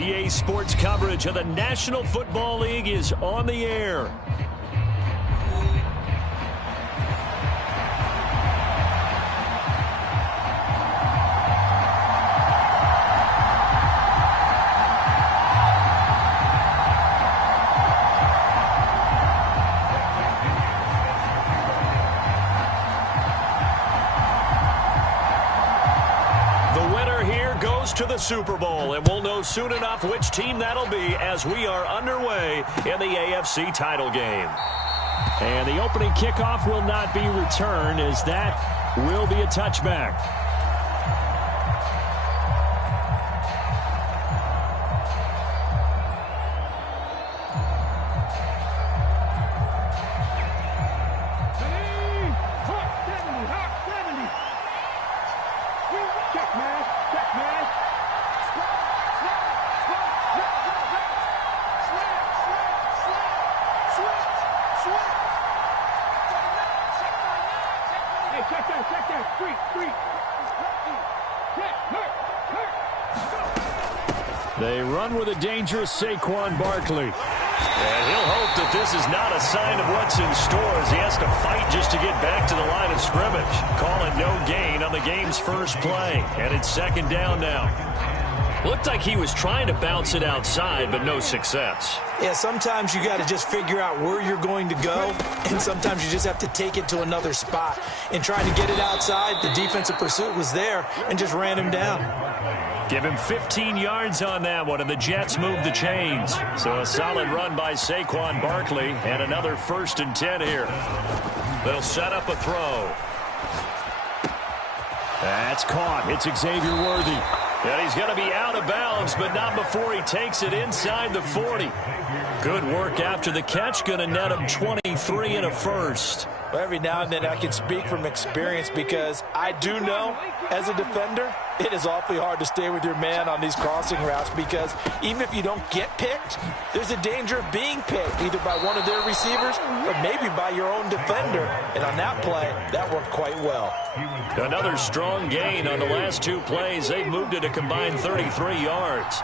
EA Sports coverage of the National Football League is on the air. To the Super Bowl, and we'll know soon enough which team that'll be as we are underway in the AFC title game. And the opening kickoff will not be returned, as that will be a touchback. They run with a dangerous Saquon Barkley. And he'll hope that this is not a sign of what's in store as he has to fight just to get back to the line of scrimmage. Calling no gain on the game's first play. And it's second down now. Looked like he was trying to bounce it outside, but no success. Yeah, sometimes you got to just figure out where you're going to go, and sometimes you just have to take it to another spot. And trying to get it outside, the defensive pursuit was there and just ran him down. Give him 15 yards on that one, and the Jets move the chains. So a solid run by Saquon Barkley, and another 1st and 10 here. They'll set up a throw. That's caught. It's Xavier Worthy. And he's going to be out of bounds, but not before he takes it inside the 40. Good work after the catch. Going to net him 23 and a first. Well, every now and then I can speak from experience because I do know, as a defender, it is awfully hard to stay with your man on these crossing routes because even if you don't get picked, there's a danger of being picked either by one of their receivers or maybe by your own defender. And on that play, that worked quite well. Another strong gain on the last 2 plays. They've moved it a combined 33 yards.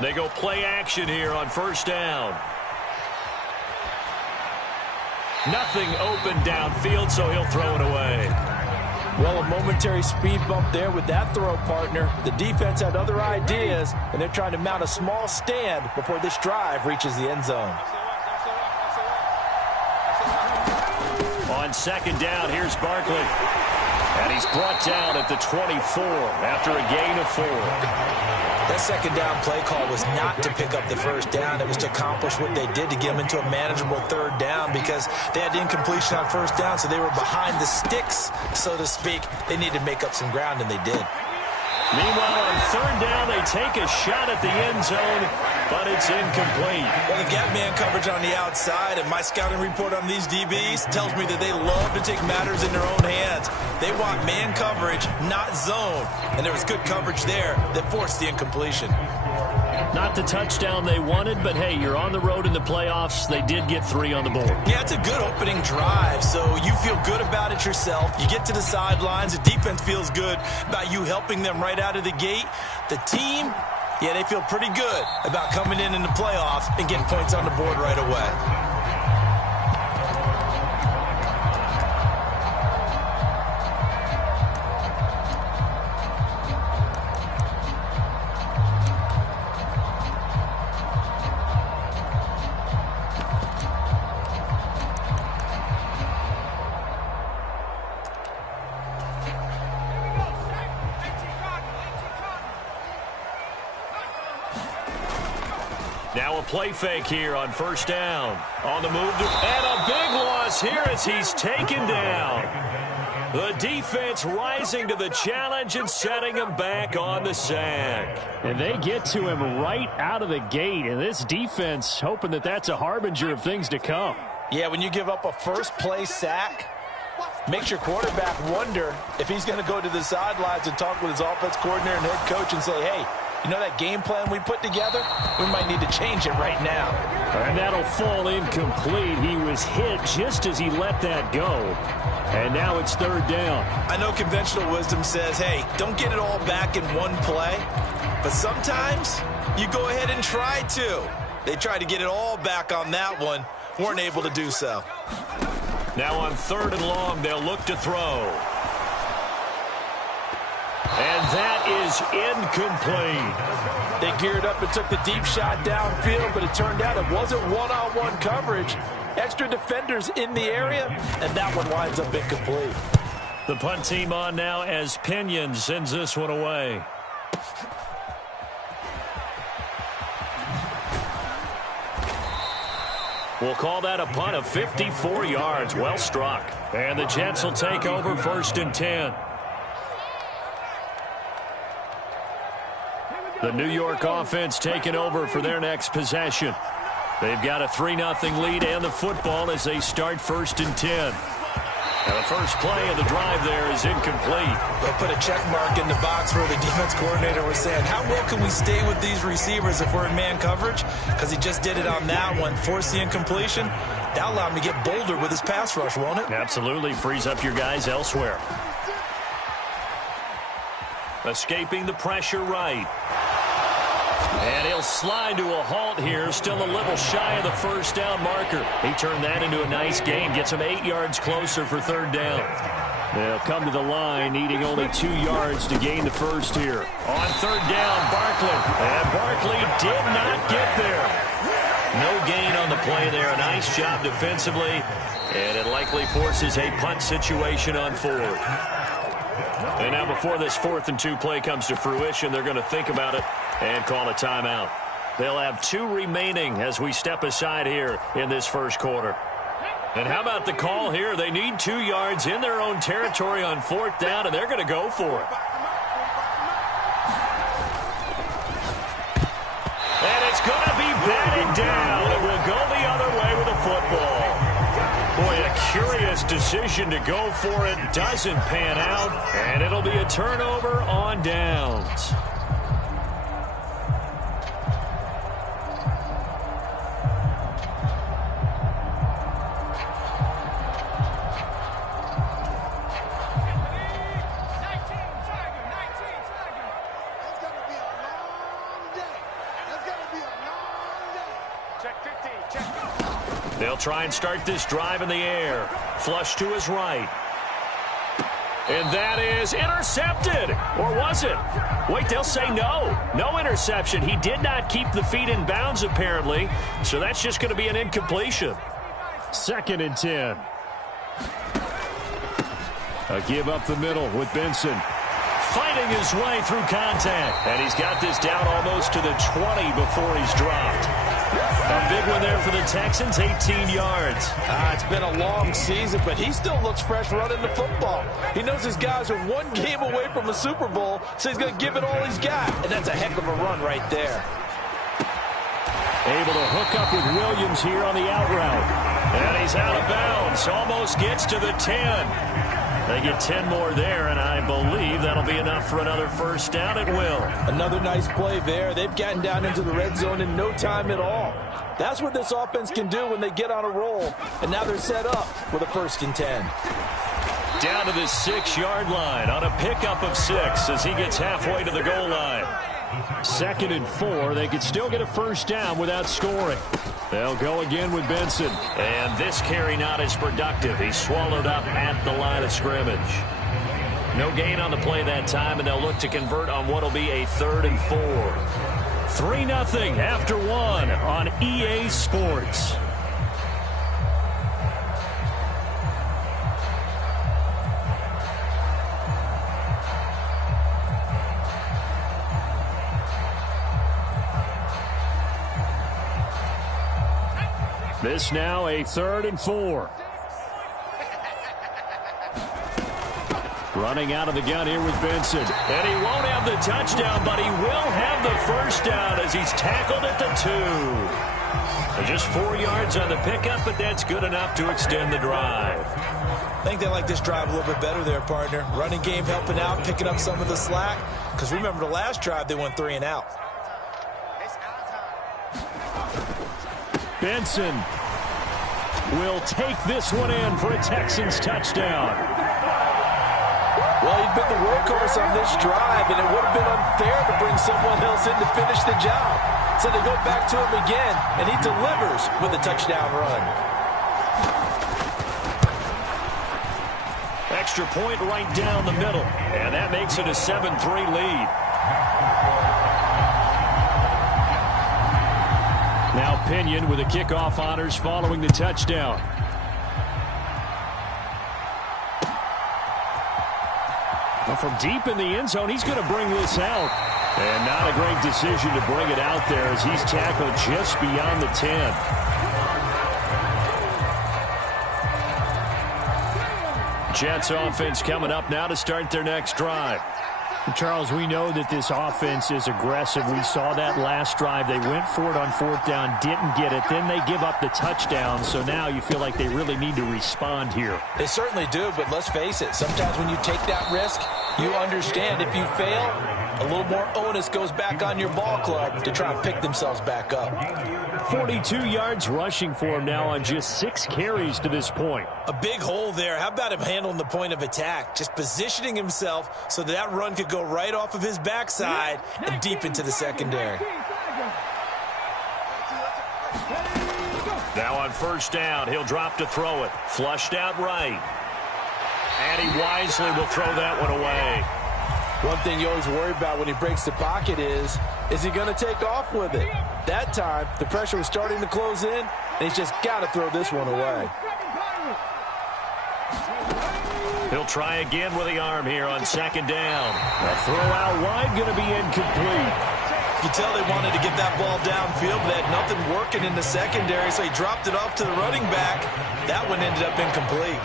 They go play action here on 1st down. Nothing open downfield, so he'll throw it away. Well, a momentary speed bump there with that throw, partner. The defense had other ideas, and they're trying to mount a small stand before this drive reaches the end zone. On 2nd down, here's Barkley. And he's brought down at the 24 after a gain of 4. That 2nd down play call was not to pick up the 1st down. It was to accomplish what they did to get them into a manageable 3rd down because they had incompletion on 1st down, so they were behind the sticks, so to speak. They needed to make up some ground, and they did. Meanwhile, on 3rd down, they take a shot at the end zone, but it's incomplete. Well, they've got man coverage on the outside, and my scouting report on these DBs tells me that they love to take matters in their own hands. They want man coverage, not zone, and there was good coverage there that forced the incompletion. Not the touchdown they wanted, but hey, you're on the road in the playoffs. They did get 3 on the board. Yeah, it's a good opening drive, so you feel good about it yourself. You get to the sidelines. The defense feels good about you helping them right out of the gate. The team, yeah, they feel pretty good about coming in the playoffs and getting points on the board right away. Now a play fake here on 1st down. On the move, and a big loss here as he's taken down. The defense rising to the challenge and setting him back on the sack. And they get to him right out of the gate, and this defense hoping that that's a harbinger of things to come. Yeah, when you give up a first-play sack, makes your quarterback wonder if he's going to go to the sidelines and talk with his offense coordinator and head coach and say, hey, You know that game plan we put together? We might need to change it right now. And that'll fall incomplete. He was hit just as he let that go. And now it's third down. I know conventional wisdom says, hey, don't get it all back in one play. But sometimes you go ahead and try to. They tried to get it all back on that one. Weren't able to do so. Now on third and long, they'll look to throw. And that is incomplete. They geared up and took the deep shot downfield, but it turned out it wasn't one-on-one coverage. Extra defenders in the area, and that one winds up incomplete. The punt team on now as Pinion sends this one away. We'll call that a punt of 54 yards. Well struck. And the Jets will take over first and 10. The New York offense taking over for their next possession. They've got a 3-0 lead and the football as they start first and 10. Now the first play of the drive there is incomplete. They'll put a check mark in the box where the defense coordinator was saying, how well can we stay with these receivers if we're in man coverage? Because he just did it on that one. Force the incompletion. That'll allow him to get bolder with his pass rush, won't it? Absolutely. Frees up your guys elsewhere. Escaping the pressure right. And he'll slide to a halt here, still a little shy of the first down marker. He turned that into a nice gain, gets him 8 yards closer for third down. They'll come to the line, needing only 2 yards to gain the first here. On third down, Barkley. And Barkley did not get there. No gain on the play there. A nice job defensively. And it likely forces a punt situation on fourth. And now before this 4th and 2 play comes to fruition, they're going to think about it and call a timeout. They'll have 2 remaining as we step aside here in this first quarter. And how about the call here? They need 2 yards in their own territory on 4th down, and they're going to go for it. And it's going to be batted down. It will go the other way with the football. Boy, a curious decision to go for it. Doesn't pan out, and it'll be a turnover on downs. They'll try and start this drive in the air. Flush to his right. And that is intercepted. Or was it? Wait, they'll say no. No interception. He did not keep the feet in bounds, apparently. So that's just going to be an incompletion. 2nd and 10. A give up the middle with Benson. Fighting his way through contact. And he's got this down almost to the 20 before he's dropped. A big one there for the Texans, 18 yards. It's been a long season, but he still looks fresh running the football. He knows his guys are 1 game away from a Super Bowl, so he's going to give it all he's got. And that's a heck of a run right there. Able to hook up with Williams here on the out route. And he's out of bounds. Almost gets to the 10. They get 10 more there, and I believe that'll be enough for another first down. It will. Another nice play there. They've gotten down into the red zone in no time at all. That's what this offense can do when they get on a roll. And now they're set up with a 1st and 10. Down to the 6-yard line on a pickup of 6 as he gets halfway to the goal line. 2nd and 4. They could still get a first down without scoring. They'll go again with Benson. And this carry not as productive. He's swallowed up at the line of scrimmage. No gain on the play that time, and they'll look to convert on what will be a 3rd and 4. 3-0 after 1 on EA Sports. This now a 3rd and 4. Running out of the gun here with Benson. And he won't have the touchdown, but he will have the first down as he's tackled at the 2. So just 4 yards on the pickup, but that's good enough to extend the drive. I think they like this drive a little bit better there, partner. Running game helping out, picking up some of the slack. Because remember the last drive, they went 3 and out. Benson will take this one in for a Texans touchdown. Well, he'd been the workhorse on this drive, and it would have been unfair to bring someone else in to finish the job. So they go back to him again, and he delivers with a touchdown run. Extra point right down the middle, and that makes it a 7-3 lead. Now Pinion with the kickoff honors following the touchdown. Well, from deep in the end zone, he's going to bring this out. And not a great decision to bring it out there as he's tackled just beyond the 10. Jets offense coming up now to start their next drive. Charles, we know that this offense is aggressive. We saw that last drive. They went for it on 4th down, didn't get it. Then they give up the touchdown. So now you feel like they really need to respond here. They certainly do, but let's face it. Sometimes when you take that risk, you understand if you fail, a little more onus goes back on your ball club to try and pick themselves back up. 42 yards rushing for him now on just 6 carries to this point. A big hole there. How about him handling the point of attack? Just positioning himself so that run could go right off of his backside and deep into the secondary. Now on 1st down, he'll drop to throw it. Flushed out right. And he wisely will throw that one away. One thing you always worry about when he breaks the pocket is he going to take off with it? That time, the pressure was starting to close in, and he's just got to throw this one away. He'll try again with the arm here on 2nd down. A throw out wide going to be incomplete. You can tell they wanted to get that ball downfield, but they had nothing working in the secondary, so he dropped it off to the running back. That one ended up incomplete.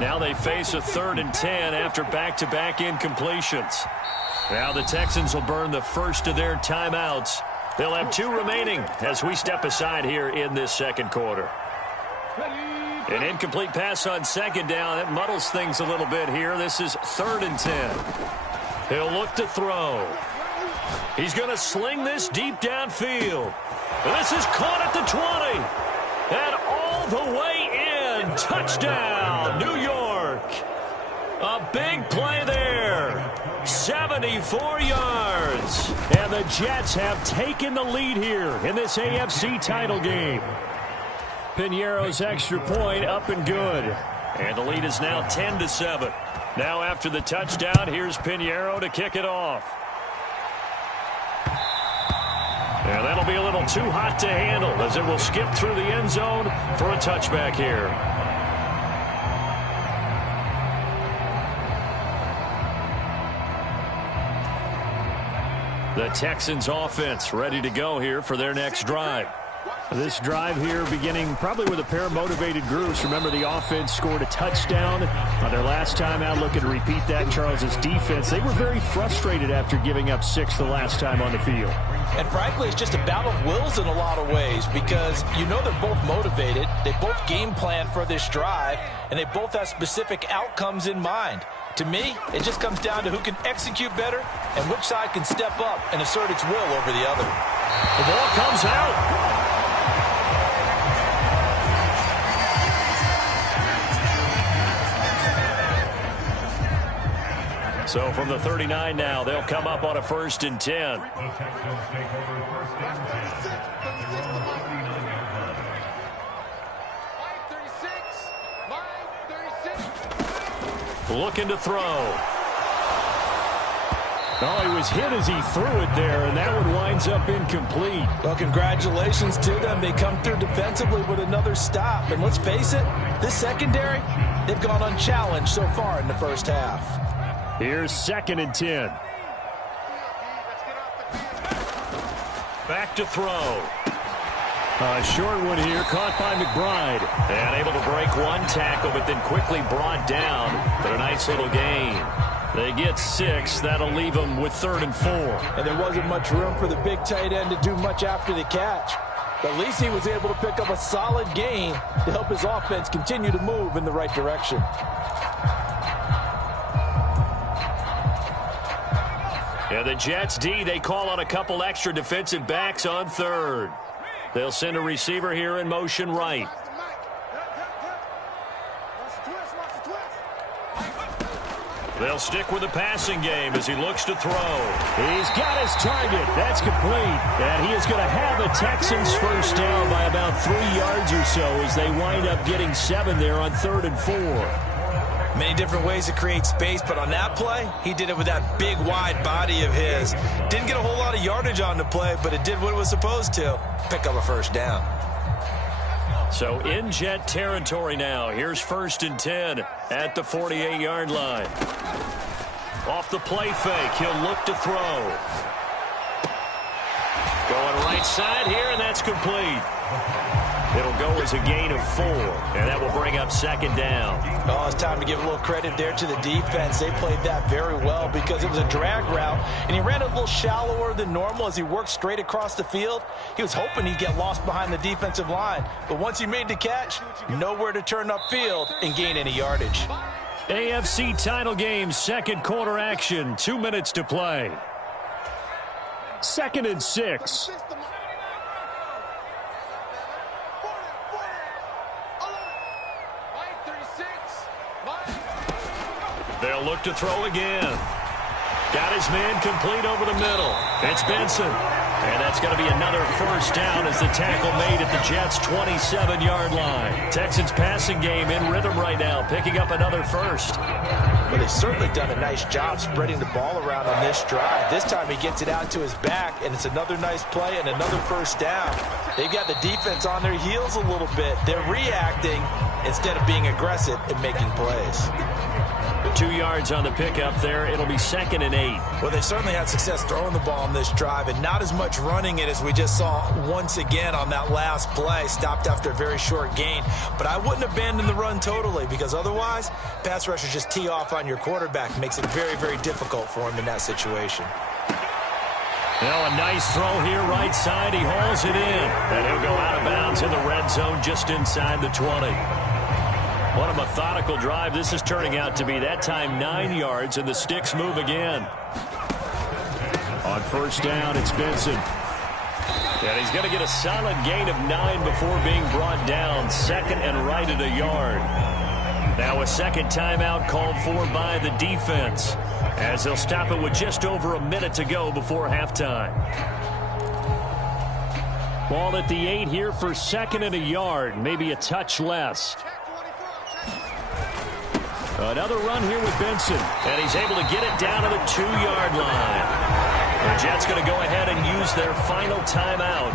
Now they face a 3rd and 10 after back-to-back incompletions. Now the Texans will burn the first of their timeouts. They'll have 2 remaining as we step aside here in this 2nd quarter. An incomplete pass on 2nd down. That muddles things a little bit here. This is 3rd and 10. He'll look to throw. He's going to sling this deep downfield. This is caught at the 20. And all the way in. Touchdown, New York. A big play there. 74 yards. And the Jets have taken the lead here in this AFC title game. Piñeiro's extra point up and good. And the lead is now 10-7. Now after the touchdown, here's Piñeiro to kick it off. And that'll be a little too hot to handle as it will skip through the end zone for a touchback here. The Texans offense ready to go here for their next drive. This drive here beginning probably with a pair of motivated groups. Remember, the offense scored a touchdown on their last time out. Looking to repeat that. Charles's defense, they were very frustrated after giving up 6 the last time on the field. And frankly, it's just a battle of wills in a lot of ways because you know they're both motivated. They both game plan for this drive, and they both have specific outcomes in mind. To me, it just comes down to who can execute better and which side can step up and assert its will over the other. The ball comes out. So from the 39 now, they'll come up on a 1st and 10. Looking to throw. Oh, he was hit as he threw it there, and that one winds up incomplete. Well, congratulations to them. They come through defensively with another stop. And let's face it, this secondary, they've gone unchallenged so far in the first half. Here's 2nd and 10. Back to throw. A short one here, caught by McBride. And able to break one tackle, but then quickly brought down. But a nice little gain. They get 6. That'll leave them with 3rd and 4. And there wasn't much room for the big tight end to do much after the catch. But at least he was able to pick up a solid gain to help his offense continue to move in the right direction. And the Jets D, they call on a couple extra defensive backs on 3rd. They'll send a receiver here in motion right. They'll stick with the passing game as he looks to throw. He's got his target. That's complete. And he is going to have the Texans first down by about 3 yards or so as they wind up getting 7 there on 3rd and 4. Many different ways to create space, but on that play, he did it with that big, wide body of his. Didn't get a whole lot of yardage on the play, but it did what it was supposed to. Pick up a first down. So in Jet territory now. Here's 1st and 10 at the 48-yard line. Off the play fake, he'll look to throw. Going right side here, and that's complete. It'll go as a gain of 4, and that will bring up 2nd down. Oh, it's time to give a little credit there to the defense. They played that very well because it was a drag route, and he ran a little shallower than normal as he worked straight across the field. He was hoping he'd get lost behind the defensive line, but once he made the catch, nowhere to turn upfield and gain any yardage. AFC title game, 2nd quarter action, 2 minutes to play. 2nd and 6. They'll look to throw again. Got his man complete over the middle. It's Benson. And that's going to be another first down as the tackle made at the Jets' 27-yard line. Texans passing game in rhythm right now, picking up another first. Well, they've certainly done a nice job spreading the ball around on this drive. This time he gets it out to his back, and it's another nice play and another first down. They've got the defense on their heels a little bit. They're reacting instead of being aggressive and making plays. 2 yards on the pickup there. It'll be 2nd and 8. Well, they certainly had success throwing the ball on this drive, and not as much running it as we just saw once again on that last play. Stopped after a very short gain. But I wouldn't abandon the run totally, because otherwise, pass rushers just tee off on your quarterback. Makes it very, very difficult for him in that situation. Now a nice throw here right side. He hauls it in. And he'll go out of bounds in the red zone just inside the 20. What a methodical drive this is turning out to be. That time 9 yards, and the sticks move again. On first down, it's Benson. And he's going to get a solid gain of 9 before being brought down. 2nd and right at a yard. Now a second timeout called for by the defense, as they'll stop it with just over a minute to go before halftime. Ball at the 8 here for 2nd and a yard, maybe a touch less. Another run here with Benson. And he's able to get it down to the 2-yard line. The Jets going to go ahead and use their final timeout,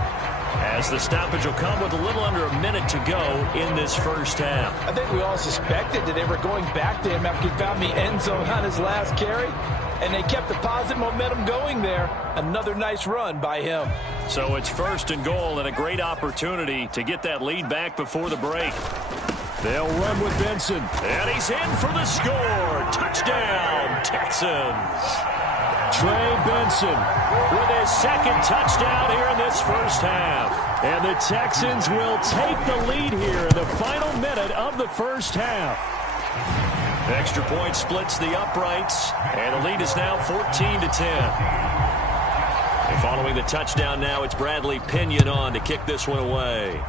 as the stoppage will come with a little under a minute to go in this first half. I think we all suspected that they were going back to him after he found the end zone on his last carry, and they kept the positive momentum going there. Another nice run by him. So it's 1st and goal, and a great opportunity to get that lead back before the break. They'll run with Benson. And he's in for the score. Touchdown, Texans. Trey Benson with his 2nd touchdown here in this first half. And the Texans will take the lead here in the final minute of the first half. Extra point splits the uprights, and the lead is now 14-10. And following the touchdown now, it's Bradley Pinion on to kick this one away.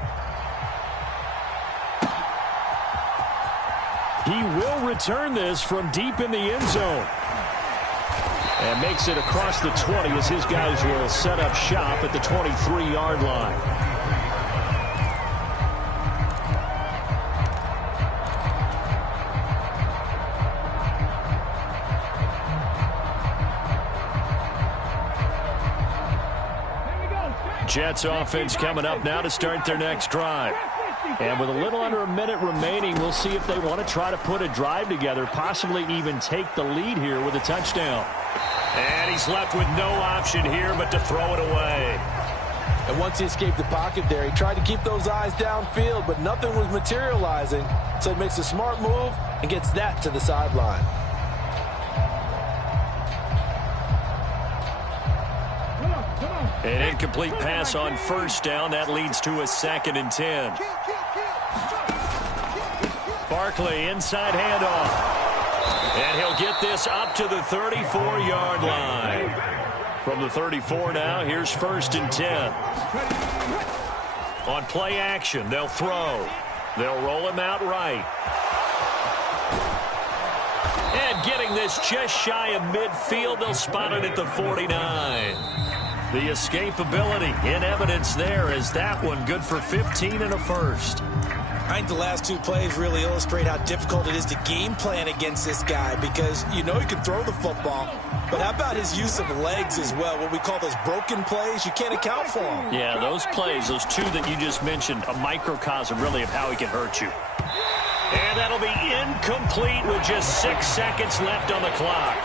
He will return this from deep in the end zone. And makes it across the 20 as his guys will set up shop at the 23-yard line. Jets offense coming up now to start their next drive. And with a little under a minute remaining, we'll see if they want to try to put a drive together, possibly even take the lead here with a touchdown. And he's left with no option here but to throw it away. And once he escaped the pocket there, he tried to keep those eyes downfield, but nothing was materializing. So he makes a smart move and gets that to the sideline. An incomplete pass on first down. That leads to a 2nd and 10. Barkley, inside handoff. And he'll get this up to the 34-yard line. From the 34 now, here's 1st and 10. On play action, they'll throw. They'll roll him out right. And getting this just shy of midfield, they'll spot it at the 49. The escapability in evidence there as that one good for 15 and a first. I think the last 2 plays really illustrate how difficult it is to game plan against this guy because you know he can throw the football, but how about his use of legs as well? What we call those broken plays, you can't account for them. Yeah, those plays, those 2 that you just mentioned, a microcosm really of how he can hurt you. And that'll be incomplete with just 6 seconds left on the clock.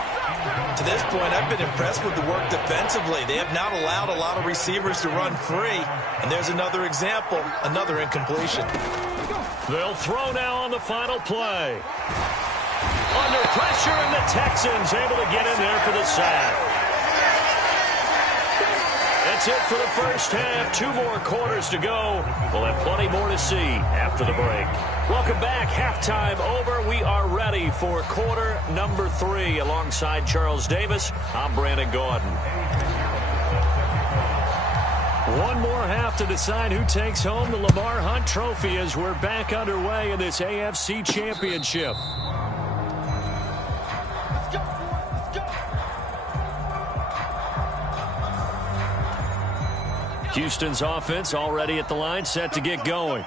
To this point, I've been impressed with the work defensively. They have not allowed a lot of receivers to run free. And there's another example, another incompletion. They'll throw now on the final play. Under pressure, and the Texans able to get in there for the sack. That's it for the first half. 2 more quarters to go. We'll have plenty more to see after the break. Welcome back. Halftime over. We are ready for quarter number 3. Alongside Charles Davis, I'm Brandon Gaudin. One more half to decide who takes home the Lamar Hunt Trophy as we're back underway in this AFC Championship. Houston's offense already at the line, set to get going.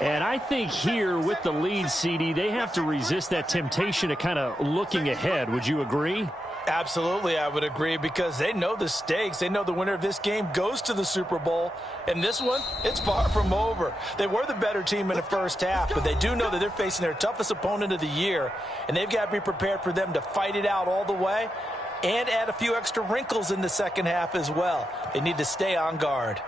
And I think here with the lead, CD, they have to resist that temptation of kind of looking ahead. Would you agree? Absolutely, I would agree, because they know the stakes. They know the winner of this game goes to the Super Bowl. And this one, it's far from over. They were the better team in the first half, but they do know that they're facing their toughest opponent of the year. And they've got to be prepared for them to fight it out all the way and add a few extra wrinkles in the second half as well. They need to stay on guard.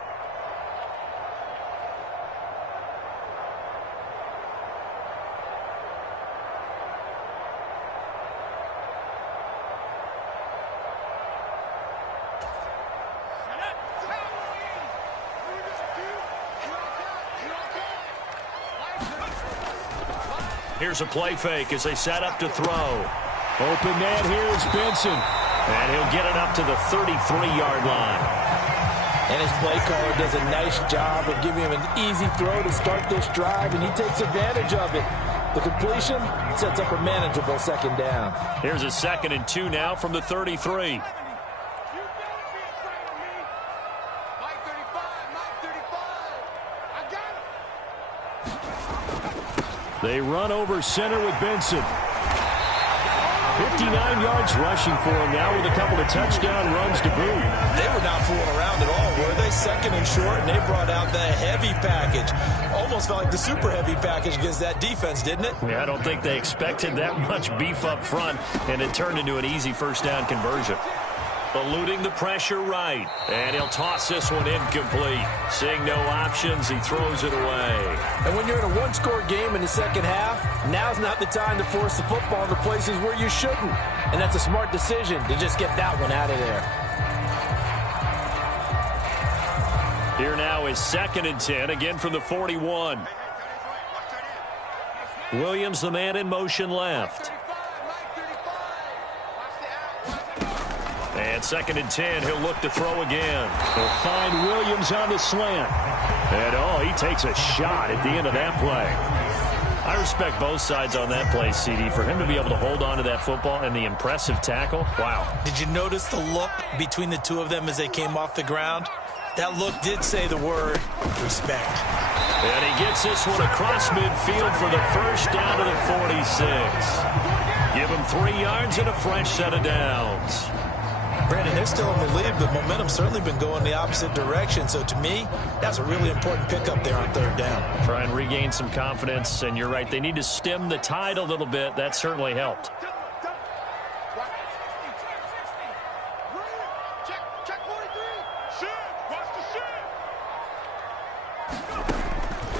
Here's a play fake as they set up to throw. Open man here is Benson. And he'll get it up to the 33-yard line. And his play caller does a nice job of giving him an easy throw to start this drive, and he takes advantage of it. The completion sets up a manageable second down. Here's a 2nd and 2 now from the 33. They run over center with Benson. 59 yards rushing for him now with a couple of touchdown runs to boot. They were not fooling around at all, were they? 2nd and short, and they brought out the heavy package. Almost felt like the super heavy package against that defense, didn't it? Yeah, I don't think they expected that much beef up front, and it turned into an easy first down conversion. Eluding the pressure right, and he'll toss this one incomplete. Seeing no options, he throws it away. And when you're in a one-score game in the second half, now's not the time to force the football into places where you shouldn't. And that's a smart decision to just get that one out of there. Here now is 2nd and 10, again from the 41. Williams, the man in motion left. And 2nd and 10, he'll look to throw again. They'll find Williams on the slant. And, he takes a shot at the end of that play. I respect both sides on that play, CD. For him to be able to hold on to that football and the impressive tackle, wow. Did you notice the look between the two of them as they came off the ground? That look did say the word respect. And he gets this one across midfield for the first down to the 46. Give him 3 yards and a fresh set of downs. Brandon, they're still in the lead, but momentum's certainly been going the opposite direction. So to me, that's a really important pickup there on 3rd down. Try and regain some confidence, and you're right. They need to stem the tide a little bit. That certainly helped.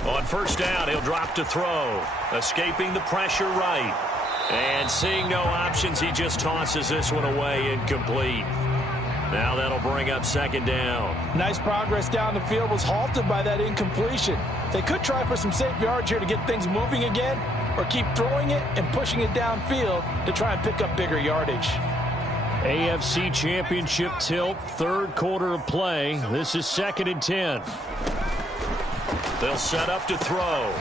On first down, he'll drop to throw. Escaping the pressure right. And seeing no options, he just tosses this one away incomplete. Now that'll bring up second down. Nice progress down the field was halted by that incompletion. They could try for some safe yards here to get things moving again, or keep throwing it and pushing it downfield to try and pick up bigger yardage. AFC Championship tilt, third quarter of play. This is 2nd and 10. They'll set up to throw.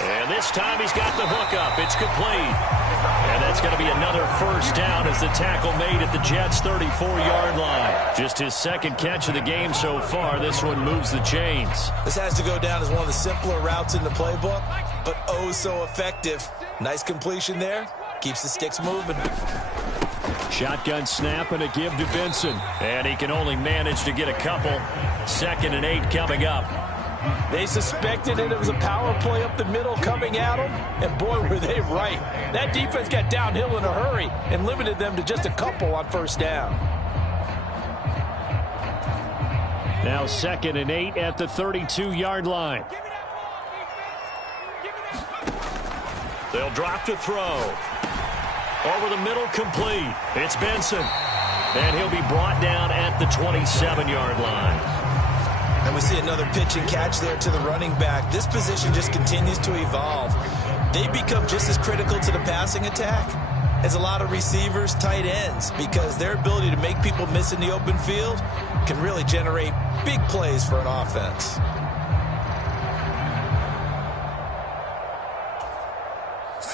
And this time he's got the hook up. It's complete. And that's going to be another first down as the tackle made at the Jets' 34-yard line. Just his second catch of the game so far. This one moves the chains. This has to go down as one of the simpler routes in the playbook, but oh so effective. Nice completion there. Keeps the sticks moving. Shotgun snap and a give to Benson. And he can only manage to get a couple. 2nd and 8 coming up. They suspected it was a power play up the middle coming at them, and boy, were they right. That defense got downhill in a hurry and limited them to just a couple on first down. Now 2nd and 8 at the 32-yard line. They'll drop to throw. Over the middle, complete. It's Benson. And he'll be brought down at the 27-yard line. And we see another pitch and catch there to the running back. This position just continues to evolve. They become just as critical to the passing attack as a lot of receivers, tight ends, because their ability to make people miss in the open field can really generate big plays for an offense.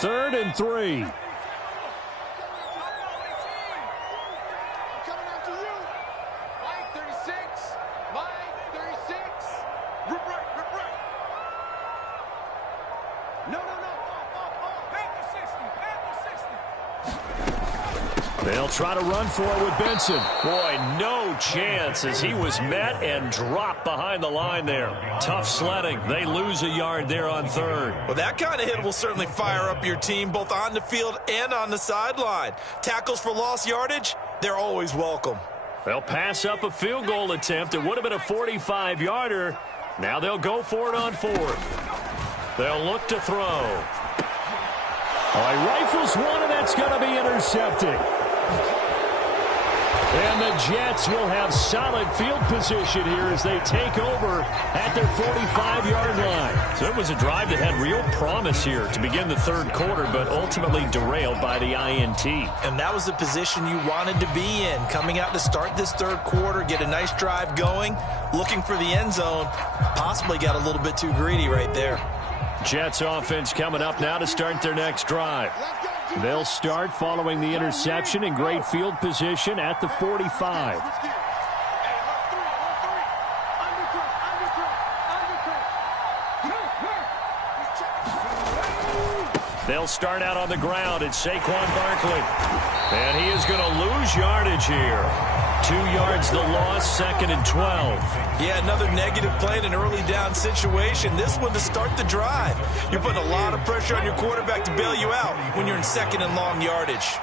Third and 3. They'll try to run for it with Benson. Boy, no chance as he was met and dropped behind the line there. Tough sledding. They lose a yard there on third. Well, that kind of hit will certainly fire up your team both on the field and on the sideline. Tackles for lost yardage, they're always welcome. They'll pass up a field goal attempt. It would have been a 45-yarder. Now they'll go for it on fourth. They'll look to throw. All right, rifles one, and that's going to be intercepted. And the Jets will have solid field position here as they take over at their 45-yard line. So it was a drive that had real promise here to begin the third quarter, but ultimately derailed by the INT. And that was the position you wanted to be in, coming out to start this third quarter, get a nice drive going, looking for the end zone. Possibly got a little bit too greedy right there. Jets offense coming up now to start their next drive. They'll start following the interception in great field position at the 45. They'll start out on the ground. It's Saquon Barkley. And he is going to lose yardage here. 2 yards the loss, 2nd and 12. Yeah, another negative play in an early down situation. This one to start the drive. You're putting a lot of pressure on your quarterback to bail you out when you're in 2nd and long yardage.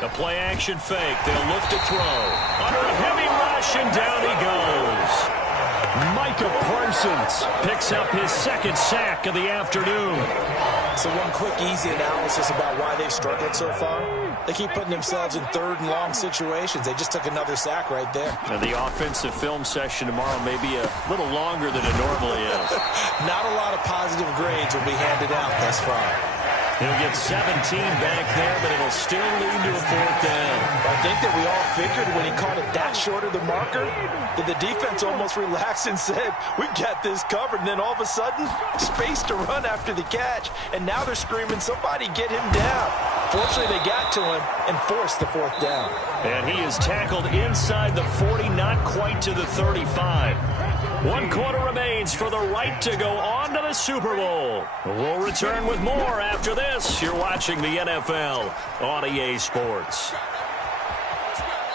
The play action fake. They'll look to throw. Under a heavy rush, and down he goes. Micah Parsons picks up his 2nd sack of the afternoon. So one quick, easy analysis about why they've struggled so far. They keep putting themselves in 3rd and long situations. They just took another sack right there. And the offensive film session tomorrow may be a little longer than it normally is. Not a lot of positive grades will be handed out thus far. He'll get 17 back there, but it'll still lead to a 4th down. I think that we all figured when he caught it that short of the marker that the defense almost relaxed and said, we've got this covered. And then all of a sudden, space to run after the catch. And now they're screaming, somebody get him down. Fortunately, they got to him and forced the 4th down. And he is tackled inside the 40, not quite to the 35. 1 quarter remains for the right to go on to the Super Bowl. We'll return with more after this. You're watching the NFL on EA Sports.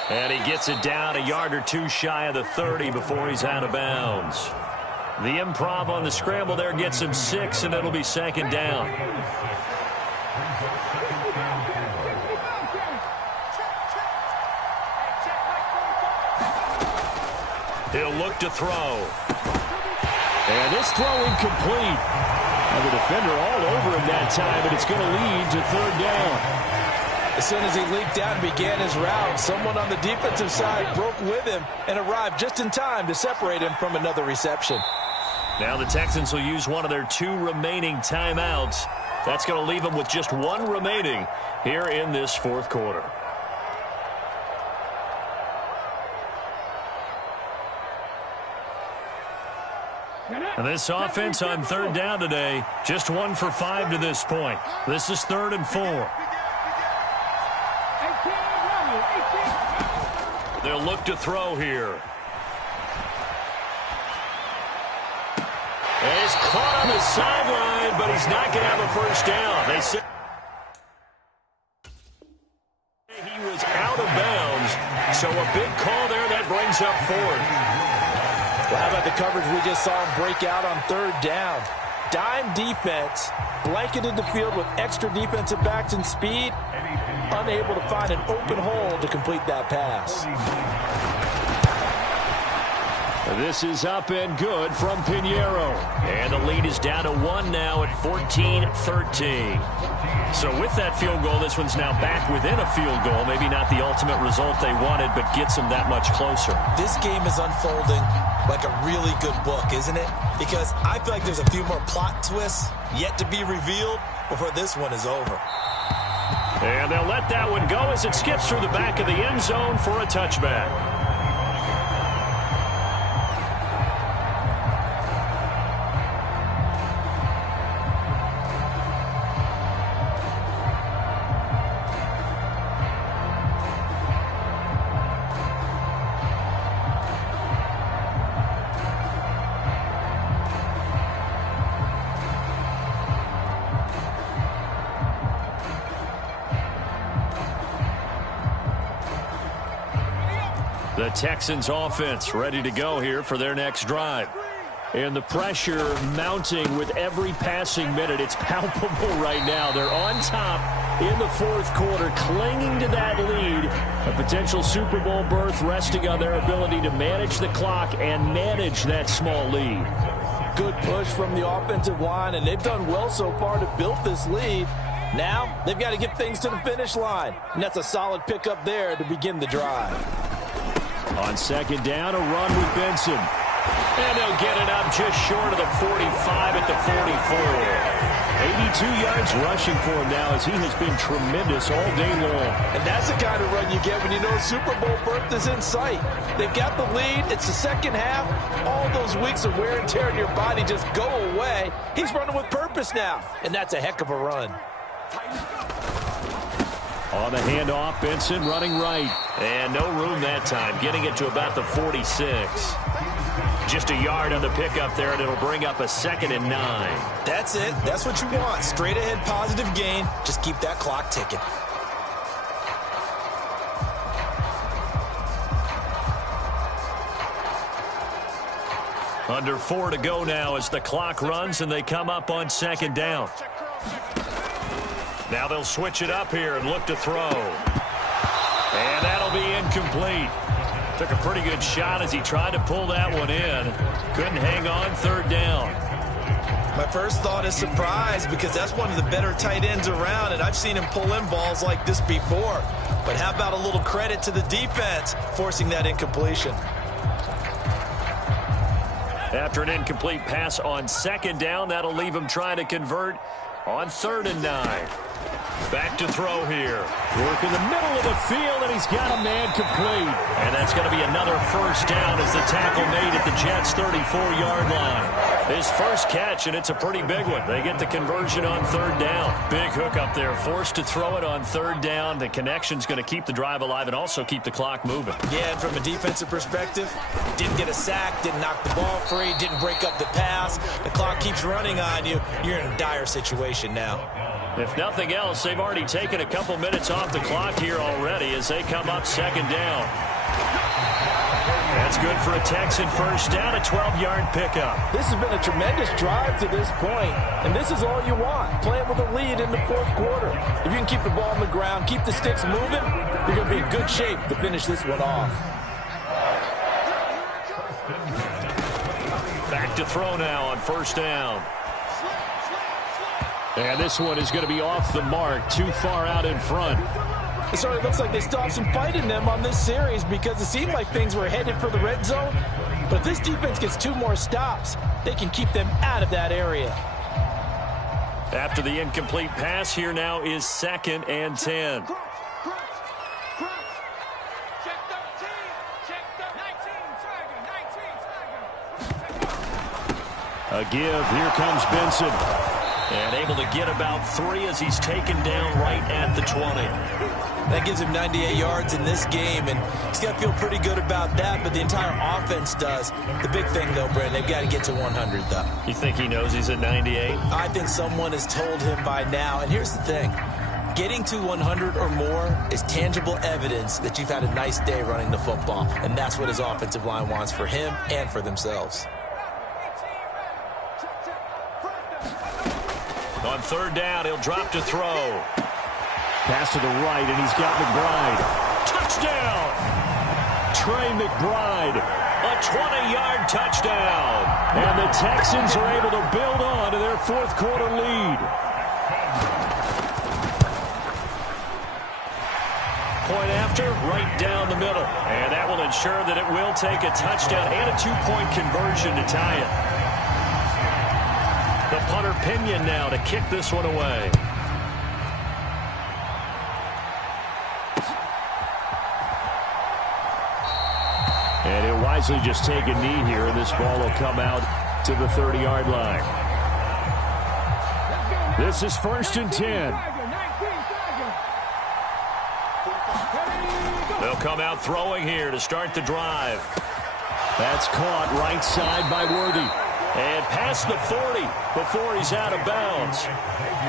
And he gets it down a yard or two shy of the 30 before he's out of bounds. The improv on the scramble there gets him 6, and it'll be 2nd down. He'll look to throw. And this throw incomplete. And the defender all over him that time, but it's going to lead to 3rd down. As soon as he leaked out and began his route, someone on the defensive side broke with him and arrived just in time to separate him from another reception. Now the Texans will use one of their 2 remaining timeouts. That's going to leave them with just 1 remaining here in this fourth quarter. And this offense on third down today, just 1 for 5 to this point. This is 3rd and 4. They'll look to throw here. He's caught on the sideline, but he's not going to have a first down. They say he was out of bounds, so a big call there that brings up 4th. Well, how about the coverage we just saw him break out on 3rd down? Dime defense, blanketed the field with extra defensive backs and speed, unable to find an open hole to complete that pass. This is up and good from Pinheiro. And the lead is down to 1 now at 14-13. So with that field goal, this one's now back within a field goal. Maybe not the ultimate result they wanted, but gets them that much closer. This game is unfolding like a really good book, isn't it? Because I feel like there's a few more plot twists yet to be revealed before this one is over. And they'll let that one go as it skips through the back of the end zone for a touchback. The Texans offense ready to go here for their next drive. And the pressure mounting with every passing minute. It's palpable right now. They're on top in the fourth quarter, clinging to that lead. A potential Super Bowl berth resting on their ability to manage the clock and manage that small lead. Good push from the offensive line, and they've done well so far to build this lead. Now they've got to get things to the finish line, and that's a solid pickup there to begin the drive. On 2nd down, a run with Benson. And they'll get it up just short of the 45 at the 44. 82 yards rushing for him now as he has been tremendous all day long. And that's the kind of run you get when you know Super Bowl berth is in sight. They've got the lead. It's the second half. All those weeks of wear and tear in your body just go away. He's running with purpose now, and that's a heck of a run. On the handoff, Benson running right. And no room that time, getting it to about the 46. Just a yard on the pickup there, and it'll bring up a 2nd and 9. That's it. That's what you want. Straight ahead positive gain. Just keep that clock ticking. Under 4 to go now as the clock runs, and they come up on 2nd down. Now they'll switch it up here and look to throw. And that'll be incomplete. Took a pretty good shot as he tried to pull that one in. Couldn't hang on 3rd down. My first thought is surprise because that's one of the better tight ends around, and I've seen him pull in balls like this before. But how about a little credit to the defense forcing that incompletion? After an incomplete pass on 2nd down, that'll leave him trying to convert on 3rd and 9. Back to throw here. Work in the middle of the field, and he's got a man complete. And that's going to be another first down as the tackle made at the Jets' 34-yard line. His first catch, and it's a pretty big one. They get the conversion on 3rd down. Big hook up there, forced to throw it on 3rd down. The connection's going to keep the drive alive and also keep the clock moving. Yeah, and from a defensive perspective, didn't get a sack, didn't knock the ball free, didn't break up the pass. The clock keeps running on you. You're in a dire situation now. If nothing else, they've already taken a couple minutes off the clock here already as they come up 2nd down. That's good for a Texan first down, a 12-yard pickup. This has been a tremendous drive to this point, and this is all you want, playing with a lead in the fourth quarter. If you can keep the ball on the ground, keep the sticks moving, you're going to be in good shape to finish this one off. Back to throw now on 1st down. And this one is going to be off the mark, too far out in front. It sort of looks like they still have some fight in them on this series because it seemed like things were headed for the red zone. But if this defense gets 2 more stops, they can keep them out of that area. After the incomplete pass, here now is 2nd and 10. A give. Here comes Benson. And able to get about 3 as he's taken down right at the 20. That gives him 98 yards in this game, and he's got to feel pretty good about that, but the entire offense does. The big thing, though, Brent, they've got to get to 100, though. You think he knows he's at 98? I think someone has told him by now, and here's the thing. Getting to 100 or more is tangible evidence that you've had a nice day running the football, and that's what his offensive line wants for him and for themselves. On 3rd down, he'll drop to throw. Pass to the right, and he's got McBride. Touchdown! Trey McBride. A 20-yard touchdown. And the Texans are able to build on to their 4th quarter lead. Point after, right down the middle. And that will ensure that it will take a touchdown and a 2-point conversion to tie it. The punter Pinion now to kick this one away. And he'll wisely just take a knee here, and this ball will come out to the 30-yard line. This is 1st and 10. They'll come out throwing here to start the drive. That's caught right side by Worthy. And past the 40 before he's out of bounds.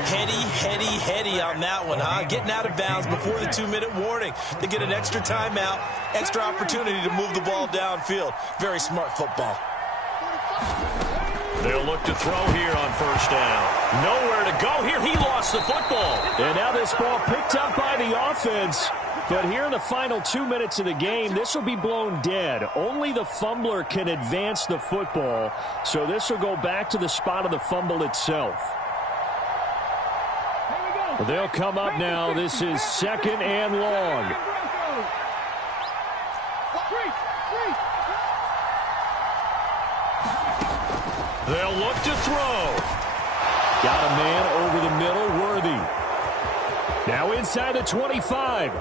Heady on that one, huh? Getting out of bounds before the 2-minute warning. They get an extra timeout, extra opportunity to move the ball downfield. Very smart football. They'll look to throw here on 1st down. Nowhere to go here. He lost the football. And now this ball picked up by the offense. But here in the final 2 minutes of the game, this will be blown dead. Only the fumbler can advance the football. So this will go back to the spot of the fumble itself. They'll come up now. This is 2nd and long. They'll look to throw. Got a man over the middle, Worthy. Now inside the 25.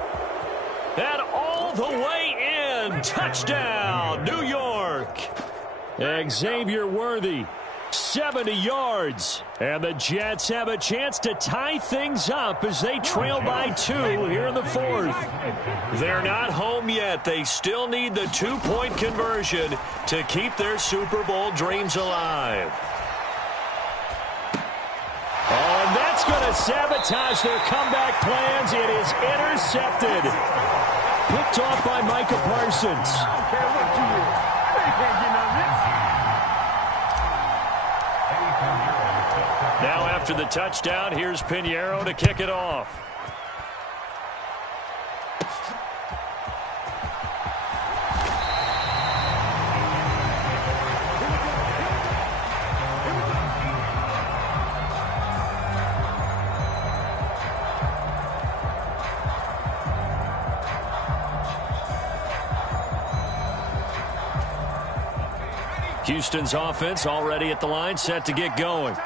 And all the way in. Touchdown, New York. Xavier Worthy, 70 yards. And the Jets have a chance to tie things up as they trail by 2 here in the 4th. They're not home yet. They still need the 2-point conversion to keep their Super Bowl dreams alive. Oh, and that's going to sabotage their comeback plans. It is intercepted. Picked off by Micah Parsons. Now after the touchdown, here's Pinheiro to kick it off. Houston's offense already at the line, set to get going.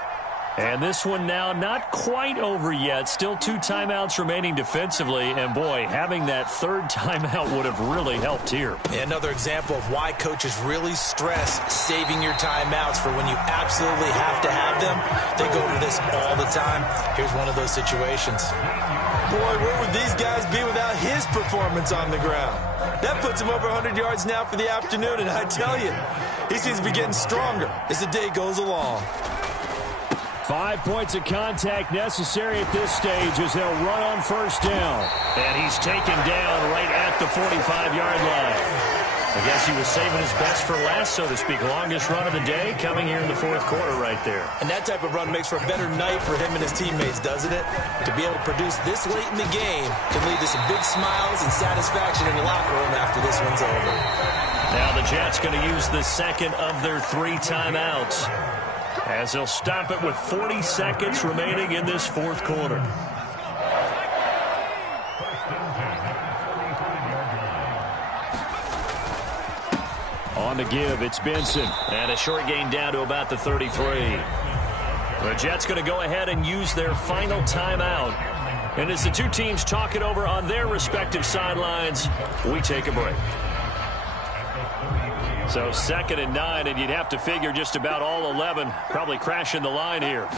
And this one now not quite over yet. Still 2 timeouts remaining defensively. And, boy, having that 3rd timeout would have really helped here. Yeah, another example of why coaches really stress saving your timeouts for when you absolutely have to have them. They go to this all the time. Here's one of those situations. Boy, where would these guys be without his performance on the ground? That puts him over 100 yards now for the afternoon. And I tell you, he seems to be getting stronger as the day goes along. 5 points of contact necessary at this stage as they'll run on 1st down. And he's taken down right at the 45-yard line. I guess he was saving his best for last, so to speak. Longest run of the day coming here in the 4th quarter right there. And that type of run makes for a better night for him and his teammates, doesn't it? To be able to produce this late in the game can lead to some big smiles and satisfaction in the locker room after this one's over. Now the Jets going to use the 2nd of their 3 timeouts, as they'll stop it with 40 seconds remaining in this 4th quarter. On the give, it's Benson. And a short gain down to about the 33. The Jets going to go ahead and use their final timeout. And as the two teams talk it over on their respective sidelines, we take a break. So 2nd and 9, and you'd have to figure just about all 11 probably crashing the line here.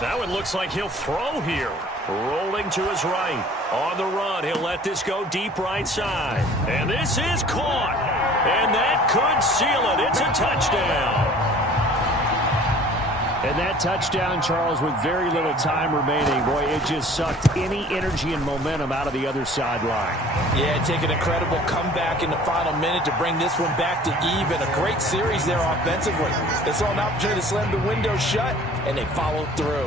That one looks like he'll throw here. Rolling to his right. On the run, he'll let this go deep right side. And this is caught. And that could seal it. It's a touchdown. And that touchdown, Charles, with very little time remaining, boy, it just sucked any energy and momentum out of the other sideline. Yeah, take an incredible comeback in the final minute to bring this one back to even. A great series there offensively. They saw an opportunity to slam the window shut, and they followed through.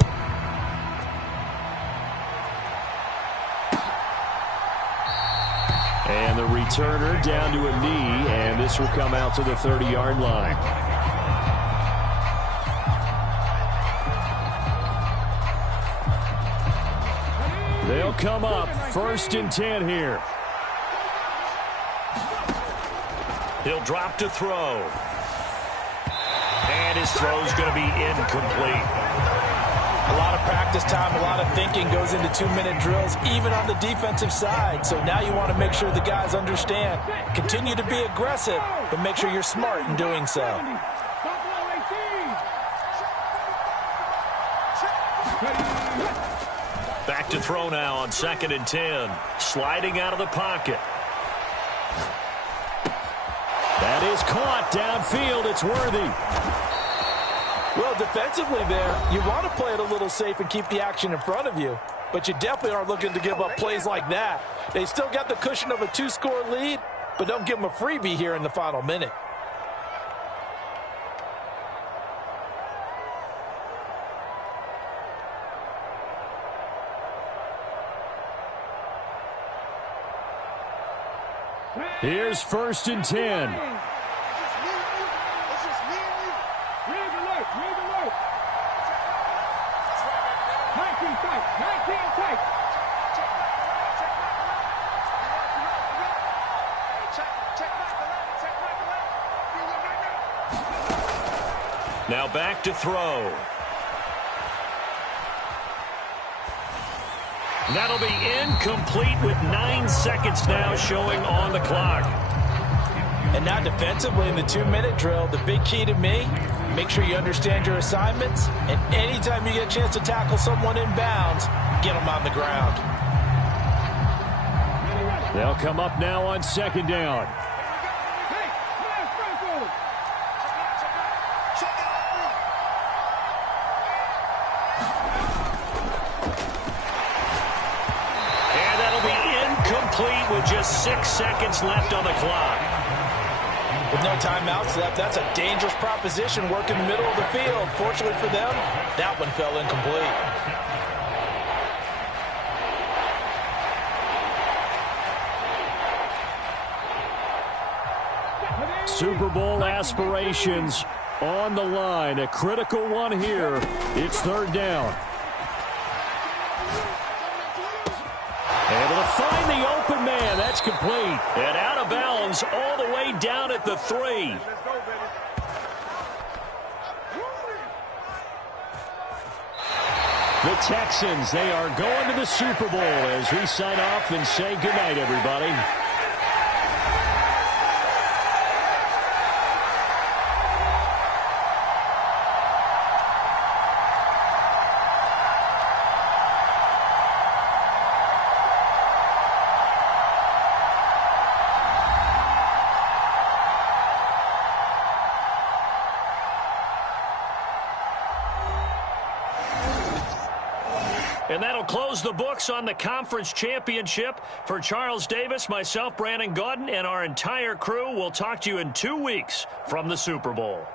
And the returner down to a knee, and this will come out to the 30-yard line. They'll come up 1st and 10 here. He'll drop to throw. And his throw's going to be incomplete. A lot of practice time, a lot of thinking goes into 2-minute drills, even on the defensive side. So now you want to make sure the guys understand. Continue to be aggressive, but make sure you're smart in doing so. Back to throw now on 2nd and 10. Sliding out of the pocket. That is caught downfield. It's Worthy. Well, defensively there, you want to play it a little safe and keep the action in front of you. But you definitely aren't looking to give up plays like that. They still got the cushion of a 2-score lead, but don't give them a freebie here in the final minute. Here's 1st and 10. Now back to throw. That'll be incomplete with 9 seconds now showing on the clock. And now defensively in the 2-minute drill, the big key to me, make sure you understand your assignments, and anytime you get a chance to tackle someone in bounds, get them on the ground. They'll come up now on 2nd down. With just 6 seconds left on the clock. With no timeouts left, that's a dangerous proposition working the middle of the field. Fortunately for them, that one fell incomplete. Super Bowl aspirations on the line. A critical one here. It's 3rd down. Able to find the open man. That's complete. And out of bounds all the way down at the 3. The Texans, they are going to the Super Bowl as we sign off and say goodnight, everybody. And that'll close the books on the conference championship. For Charles Davis, myself, Brandon Gaudin, and our entire crew, we'll talk to you in 2 weeks from the Super Bowl.